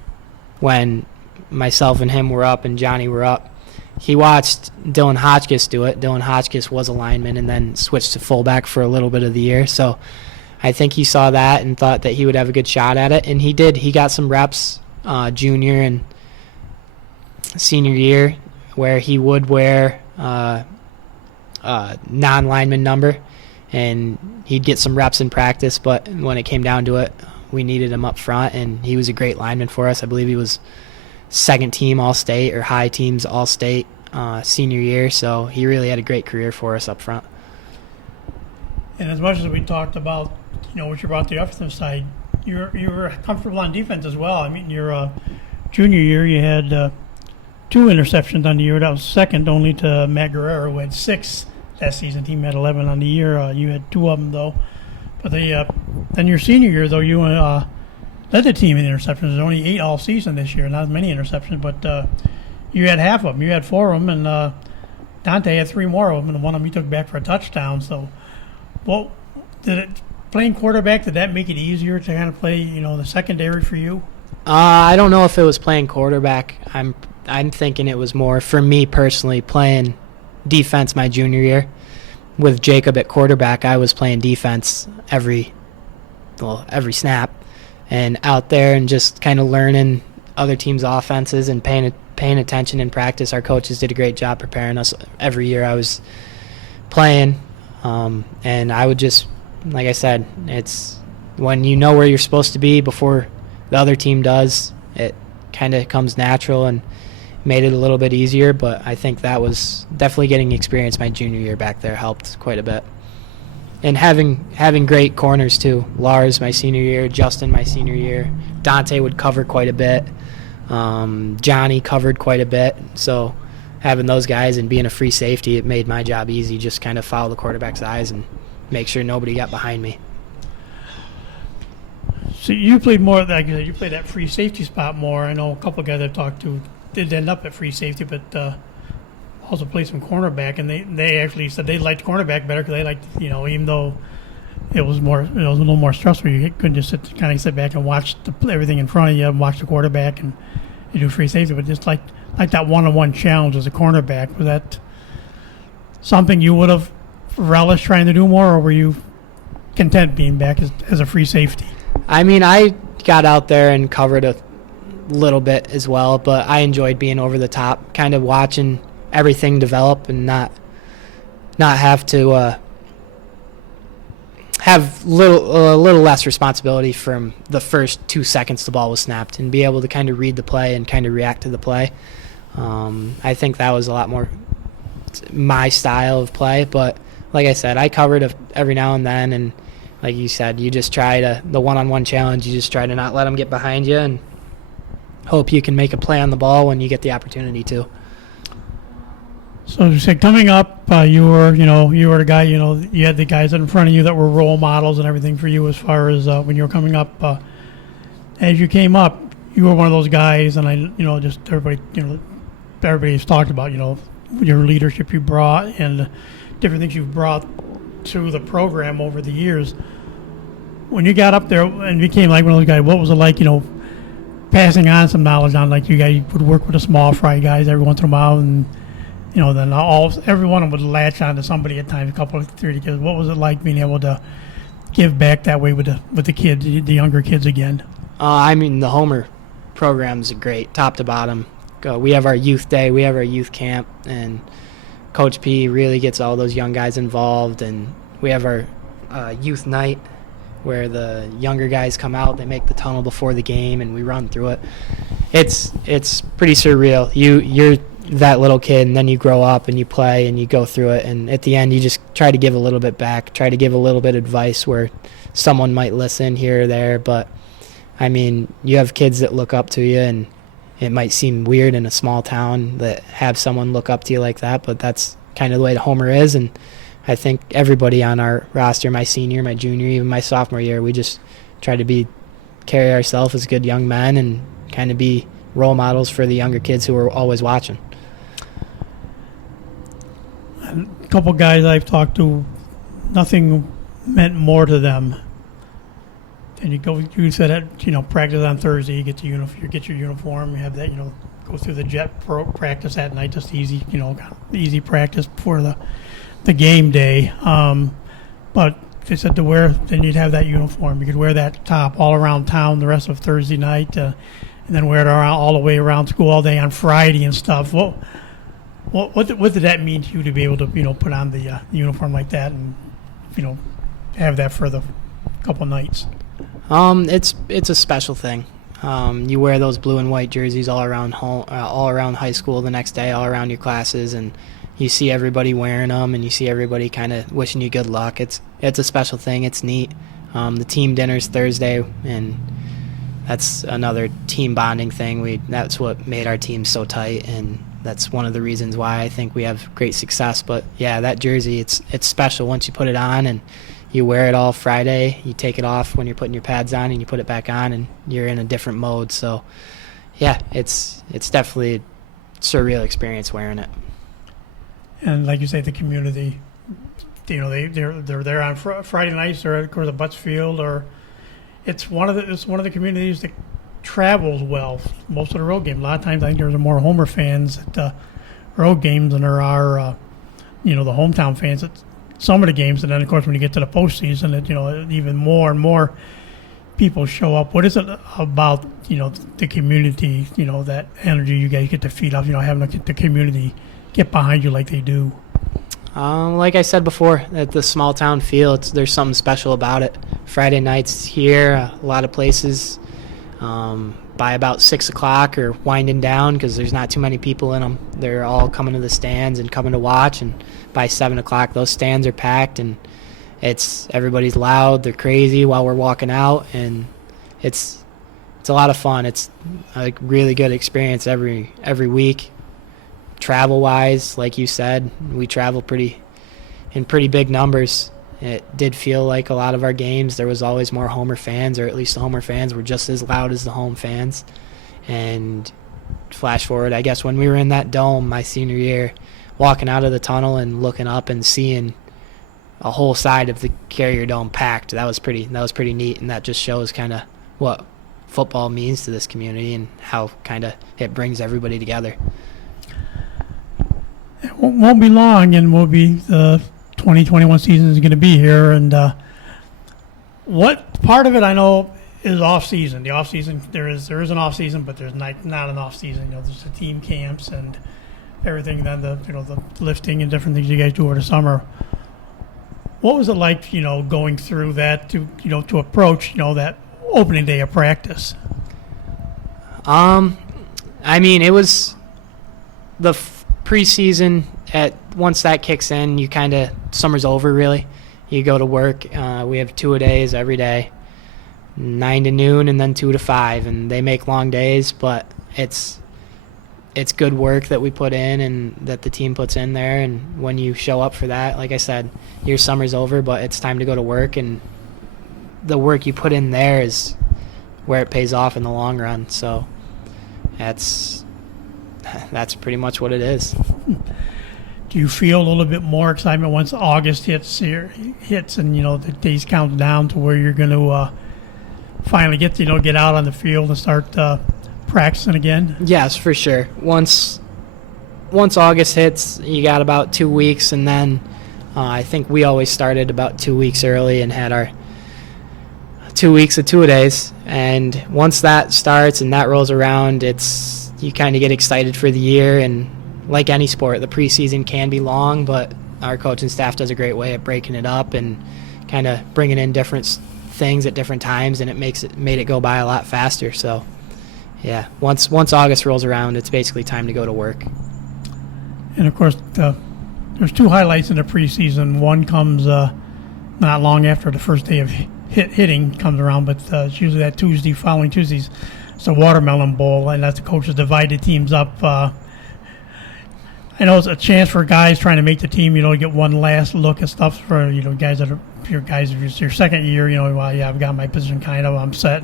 when myself and him were up and Johnny were up, he watched Dylan Hotchkiss do it. Dylan Hotchkiss was a lineman and then switched to fullback for a little bit of the year. So I think he saw that and thought that he would have a good shot at it, and he did. He got some reps junior and senior year where he would wear non-lineman number, and he'd get some reps in practice. But when it came down to it, we needed him up front, and he was a great lineman for us. I believe he was second team All-State or high teams All-State senior year, so he really had a great career for us up front. And as much as we talked about, what you brought the offensive side, you were comfortable on defense as well. I mean, your junior year, you had 2 interceptions on the year. That was second only to Matt Guerrero, who had 6 that season. Team had 11 on the year. You had 2 of them, though. But then your senior year, though, you led the team in interceptions. There's only 8 all season this year, not as many interceptions, but you had half of them. You had 4 of them, and Dante had 3 more of them, and one of them he took back for a touchdown. So, well, playing quarterback, did that make it easier to kind of play, the secondary for you? I don't know if it was playing quarterback. I'm thinking it was more, for me personally, playing defense my junior year. With Jacob at quarterback, I was playing defense every snap, and out there and just kind of learning other teams' offenses and paying attention in practice. Our coaches did a great job preparing us every year I was playing, and I would just, like I said, it's when you know where you're supposed to be before the other team does, it kind of comes natural and made it a little bit easier. But I think that was definitely getting experience my junior year back there helped quite a bit. And having great corners too. Lars my senior year, Justin my senior year. Dante would cover quite a bit. Johnny covered quite a bit. So having those guys and being a free safety, it made my job easy. Just kind of follow the quarterback's eyes and make sure nobody got behind me. So you played more, like you played that free safety spot more. I know a couple of guys I've talked to did end up at free safety, but also played some cornerback, and they actually said they liked cornerback better because they liked, even though it was a little more stressful, you couldn't just sit back and watch everything in front of you and watch the quarterback and you do free safety, but just like that one-on-one challenge as a cornerback, was that something you would have relished trying to do more, or were you content being back as a free safety? I mean, I got out there and covered a little bit as well, but I enjoyed being over the top, kind of watching everything develop and not have to have a little less responsibility from the first 2 seconds the ball was snapped, and be able to kind of read the play and kind of react to the play. I think that was a lot more my style of play, but like I said, I covered every now and then, and like you said, you just try to, the one-on-one challenge, you just try to not let them get behind you and hope you can make a play on the ball when you get the opportunity to. So you said coming up, you were the guy, you had the guys in front of you that were role models and everything for you as far as when you were coming up. As you came up, you were one of those guys, and just everybody's talked about, your leadership you brought and different things you've brought to the program over the years. When you got up there and became like one of those guys, what was it like, passing on some knowledge on, like you guys would work with the small fry guys every once in a while, and then every one of them would latch on to somebody at times, a couple of 30 kids. What was it like being able to give back that way with the kids, the younger kids again? I mean, the Homer program's great, top to bottom. We have our youth day, we have our youth camp, and Coach P really gets all those young guys involved, and we have our youth night where the younger guys come out, they make the tunnel before the game, and we run through it. It's pretty surreal. You're that little kid, and then you grow up and you play and you go through it, and at the end you just try to give a little bit back, try to give a little bit of advice where someone might listen here or there. But I mean, you have kids that look up to you, and it might seem weird in a small town that have someone look up to you like that, but that's kind of the way the Homer is. And I think everybody on our roster, my senior, my junior, even my sophomore year, we just try to carry ourselves as good young men and kind of be role models for the younger kids who are always watching. A couple guys I've talked to, nothing meant more to them. And you said that, practice on Thursday, you get your uniform, you have that, go through the jet practice that night, just easy, easy practice before the game day. But they said then you'd have that uniform. You could wear that top all around town the rest of Thursday night, and then wear it all the way around school all day on Friday and stuff. What did that mean to you to be able to, put on the uniform like that and, have that for the couple nights? It's a special thing. You wear those blue and white jerseys all around home, all around high school the next day, all around your classes, and you see everybody wearing them, and you see everybody kind of wishing you good luck. It's a special thing. It's neat. The team dinner's Thursday, and that's another team bonding thing. That's what made our team so tight, and that's one of the reasons why I think we have great success. But yeah, that jersey, it's special once you put it on, and you wear it all Friday. You take it off when you're putting your pads on, and you put it back on, and you're in a different mode. So yeah, it's definitely a surreal experience wearing it. And like you say, the community, they're there on Friday nights. They're at the Butts Field, or it's one of the communities that travels well. Most of the road games. A lot of times, I think there's more Homer fans at the road games than there are, the hometown fans at some of the games. And then, of course, when you get to the postseason, even more and more people show up. What is it about, the community, that energy you guys get to feed off, having the community get behind you like they do? Like I said before, at the small town feel, there's something special about it. Friday nights here, a lot of places by about 6 o'clock are winding down because there's not too many people in them. They're all coming to the stands and coming to watch, and by 7 o'clock those stands are packed, and everybody's loud, they're crazy while we're walking out, and it's a lot of fun. It's a really good experience every week. Travel wise, like you said, we travel in pretty big numbers. It did feel like a lot of our games there was always more Homer fans, or at least the Homer fans were just as loud as the home fans. And flash forward, I guess when we were in that dome my senior year, walking out of the tunnel and looking up and seeing a whole side of the Carrier Dome packed, that was pretty neat, and that just shows kind of what football means to this community and how kind of it brings everybody together. It won't be long, and the 2021 season is going to be here. And what part of it I know is off season. The off season, there is an off season, but there's not an off season. There's the team camps and everything. Then the lifting and different things you guys do over the summer. What was it like, going through that to approach, that opening day of practice? I mean, it was the preseason. Once that kicks in, you kind of summer's over. Really, you go to work. We have 2-a-days every day, 9 to noon, and then 2 to 5, and they make long days. But it's good work that we put in and that the team puts in there. And when you show up for that, like I said, your summer's over, but it's time to go to work. And the work you put in there is where it pays off in the long run. So that's pretty much what it is. Do you feel a little bit more excitement once August hits and the days count down to where you're going to finally get out on the field and start practicing again? Yes, for sure. Once August hits, you got about 2 weeks, and then I think we always started about 2 weeks early and had our 2 weeks of 2-a-days. And once that starts and that rolls around, you kind of get excited for the year. And like any sport, the preseason can be long, but our coaching staff does a great way of breaking it up and kind of bringing in different things at different times, and it made it go by a lot faster. So yeah, once August rolls around, it's basically time to go to work. And of course, there's 2 highlights in the preseason. One comes not long after the first day of hitting comes around, but it's usually that following Tuesdays. It's a Watermelon Bowl, and that's the coaches divided teams up. I know it's a chance for guys trying to make the team, get one last look at stuff for, guys that are your second year, well, yeah, I've got my position kind of, I'm set.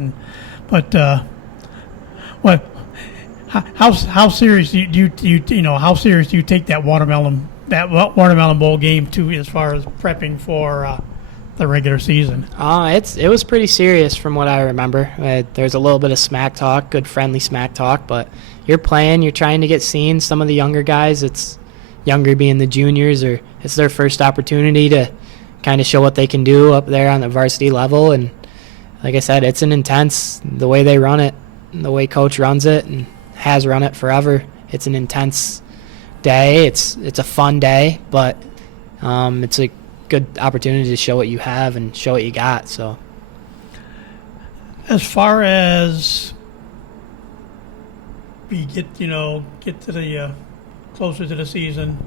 How serious do you take that Watermelon Bowl game too, as far as prepping for the regular season? It was pretty serious from what I remember. There's a little bit of smack talk, good friendly smack talk, but you're trying to get seen. Some of the younger guys, it's younger being the juniors, or it's their first opportunity to kind of show what they can do up there on the varsity level. And like I said, it's an intense, the way they run it, the way coach runs it and has run it forever. It's an intense day. It's a fun day, but it's a good opportunity to show what you have and show what you got. So as far as we get to the closer to the season,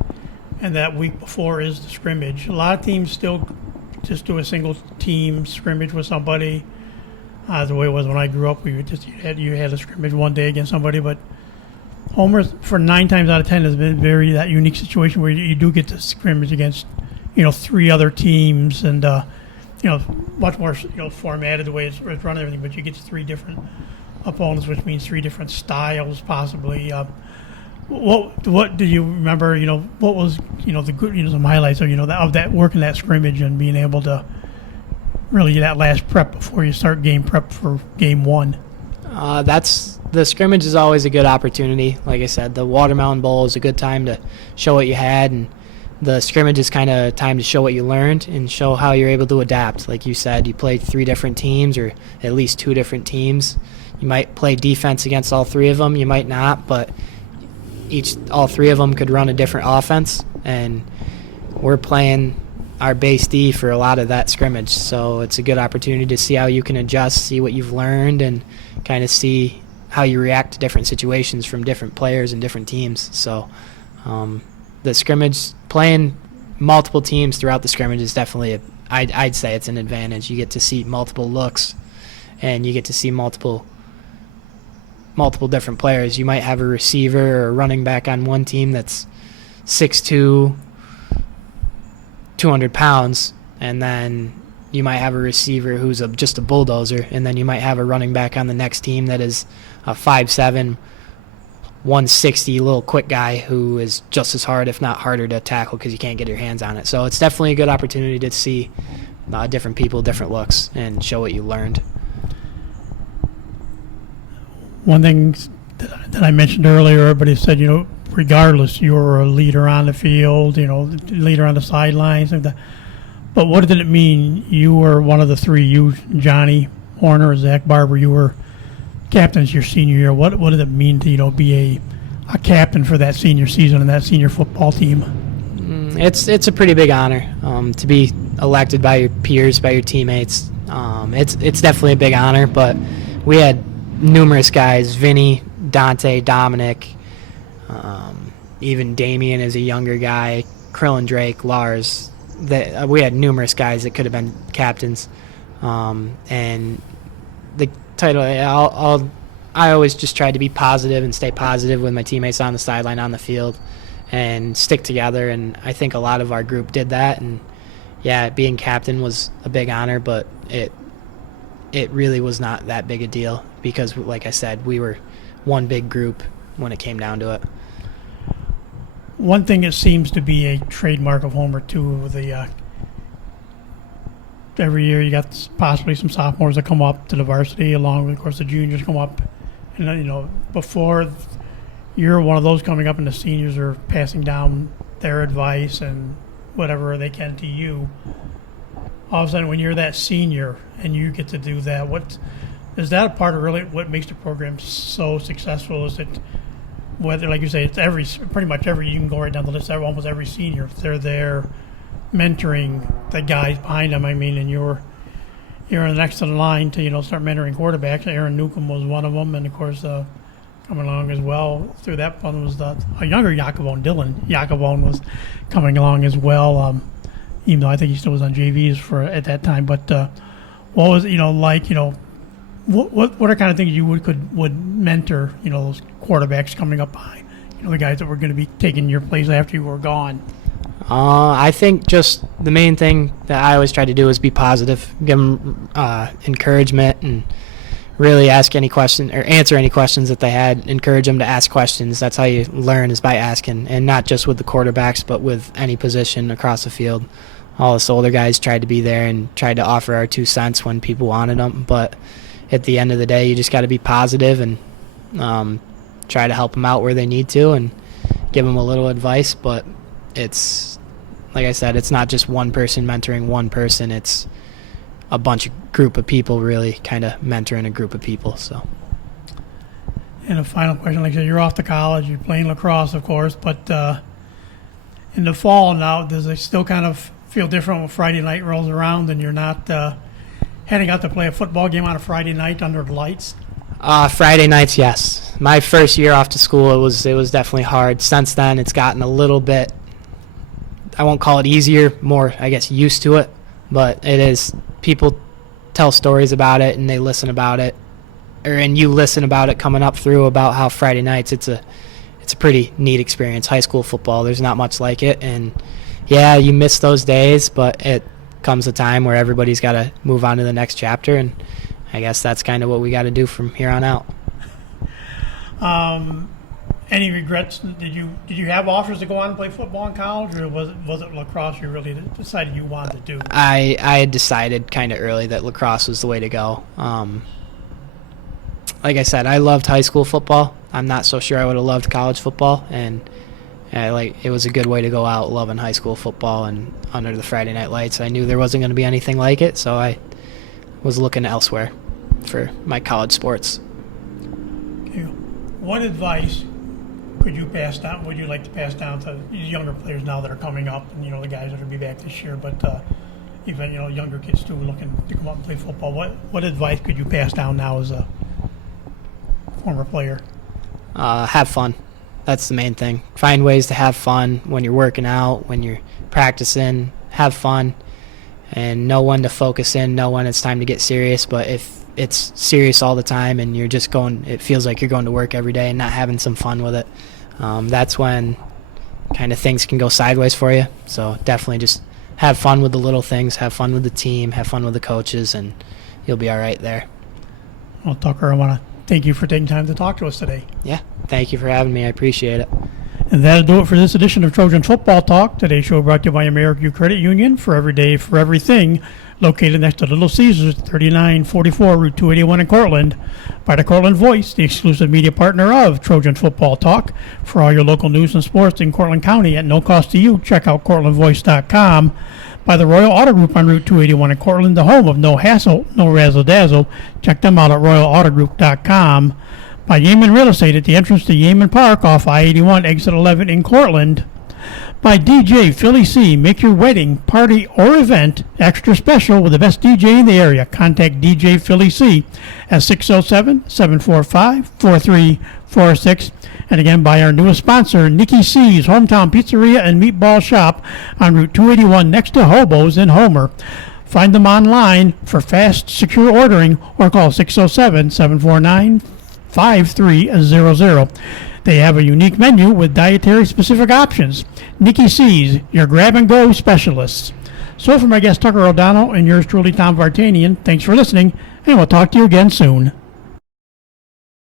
and that week before is the scrimmage. A lot of teams still just do a single team scrimmage with somebody. The way it was when I grew up, you had a scrimmage one day against somebody. But Homer, for 9 times out of 10, has been that unique situation where you do get to scrimmage against 3 other teams, and much more formatted the way it's run and everything. But you get 3 different opponents, which means 3 different styles possibly. What do you remember? What was the good some highlights of that working that scrimmage and being able to really that last prep before you start game prep for game 1. The scrimmage is always a good opportunity. Like I said, the Watermelon Bowl is a good time to show what you had, and the scrimmage is kind of time to show what you learned and show how you're able to adapt. Like you said, you played 3 different teams, or at least 2 different teams. You might play defense against all 3 of them. You might not, but all 3 of them could run a different offense, and we're playing our base D for a lot of that scrimmage. So it's a good opportunity to see how you can adjust, see what you've learned, and kind of see how you react to different situations from different players and different teams. So the scrimmage, playing multiple teams throughout the scrimmage is definitely I'd say it's an advantage. You get to see multiple looks, and you get to see multiple different players. You might have a receiver or a running back on one team that's 6'2", 200 pounds, and then you might have a receiver who's just a bulldozer, and then you might have a running back on the next team that is a 5'7", 160 little quick guy who is just as hard, if not harder, to tackle because you can't get your hands on it. So it's definitely a good opportunity to see different people, different looks, and show what you learned. One thing that I mentioned earlier, everybody said, regardless, you were a leader on the field, leader on the sidelines. But what did it mean? You were one of the three. You, Johnny Horner, Zach Barber, you were captains your senior year. What did it mean to, be a captain for that senior season and that senior football team? It's a pretty big honor to be elected by your peers, by your teammates. It's definitely a big honor, but we had numerous guys, Vinny, Dante, Dominic, even Damien is a younger guy, Krillin Drake, Lars. We had numerous guys that could have been captains. And the title, I always just tried to be positive and stay positive with my teammates on the sideline, on the field, and stick together. And I think a lot of our group did that. And, yeah, being captain was a big honor, but it really was not that big a deal because, like I said, we were one big group when it came down to it. One thing that seems to be a trademark of Homer, too, every year you got possibly some sophomores that come up to the varsity along with, of course, the juniors come up. And, before you're one of those coming up and the seniors are passing down their advice and whatever they can to you. All of a sudden, when you're that senior and you get to do that, is that a part of really what makes the program so successful? Is it whether, like you say, it's pretty much every, you can go right down the list, almost every senior, if they're there mentoring the guys behind them, and you're next to the line to, start mentoring quarterbacks. Aaron Newcomb was one of them, and of course, coming along as well through that one was a younger Jacobone, Dylan Jacobone was coming along as well, even though I think he still was on JVs at that time. But what was what are kind of things you would mentor those quarterbacks coming up behind the guys that were going to be taking your place after you were gone? I think just the main thing that I always try to do is be positive, give them encouragement, and really answer any questions that they had. Encourage them to ask questions. That's how you learn, is by asking, and not just with the quarterbacks, but with any position across the field. All us older guys tried to be there and tried to offer our 2 cents when people wanted them, but at the end of the day, you just got to be positive and try to help them out where they need to and give them a little advice. But it's, like I said, it's not just one person mentoring one person. It's a group of people really kind of mentoring a group of people. So. And a final question, like I said, you're off to college, you're playing lacrosse, of course, but in the fall now, does it still kind of feel different when Friday night rolls around and you're not heading out to play a football game on a Friday night under the lights? Friday nights, yes. My first year off to school, it was definitely hard. Since then, it's gotten a little bit, I won't call it easier, more, I guess, used to it. But it is, people tell stories about it and they listen about it, and you listen about it coming up through about how Friday nights, it's a pretty neat experience. High school football, there's not much like it. And, yeah, you miss those days, but it comes a time where everybody's got to move on to the next chapter, and I guess that's kind of what we got to do from here on out. Any regrets? Did you have offers to go on and play football in college, or was it lacrosse you really decided you wanted to do? I had decided kind of early that lacrosse was the way to go. Like I said, I loved high school football. I'm not so sure I would have loved college football, and it was a good way to go out loving high school football and under the Friday night lights. I knew there wasn't going to be anything like it, so I was looking elsewhere for my college sports. Okay. What advice would you like to pass down to younger players now that are coming up, and the guys that will be back this year, but even younger kids too looking to come up and play football? What advice could you pass down now as a former player? Have fun. That's the main thing. Find ways to have fun when you're working out, when you're practicing. Have fun, and know when to focus in, know when it's time to get serious. But if it's serious all the time and you're just it feels like you're going to work every day and not having some fun with it, that's when kind of things can go sideways for you. So definitely just have fun with the little things, have fun with the team, have fun with the coaches, and you'll be all right there. Well, Tucker, I want to thank you for taking time to talk to us today. Yeah, thank you for having me. I appreciate it. And that'll do it for this edition of Trojan Football Talk. Today's show brought to you by AmeriCU Credit Union, for every day, for everything. Located next to Little Caesars, 3944 Route 281 in Cortland. By the Cortland Voice, the exclusive media partner of Trojan Football Talk. For all your local news and sports in Cortland County at no cost to you, check out CortlandVoice.com. By the Royal Auto Group on Route 281 in Cortland, the home of no hassle, no razzle-dazzle. Check them out at RoyalAutoGroup.com. By Yeaman Real Estate at the entrance to Yeaman Park off I-81 exit 11 in Cortland. By DJ Philly C. Make your wedding, party, or event extra special with the best DJ in the area. Contact DJ Philly C at 607-745-4346. And again, by our newest sponsor, Nikki C's Hometown Pizzeria and Meatball Shop on Route 281 next to Hobo's in Homer. Find them online for fast, secure ordering or call 607-749-5300. They have a unique menu with dietary-specific options. Nikki C's, your grab-and-go specialists. So for my guest Tucker O'Donnell and yours truly, Tom Vartanian, thanks for listening, and we'll talk to you again soon.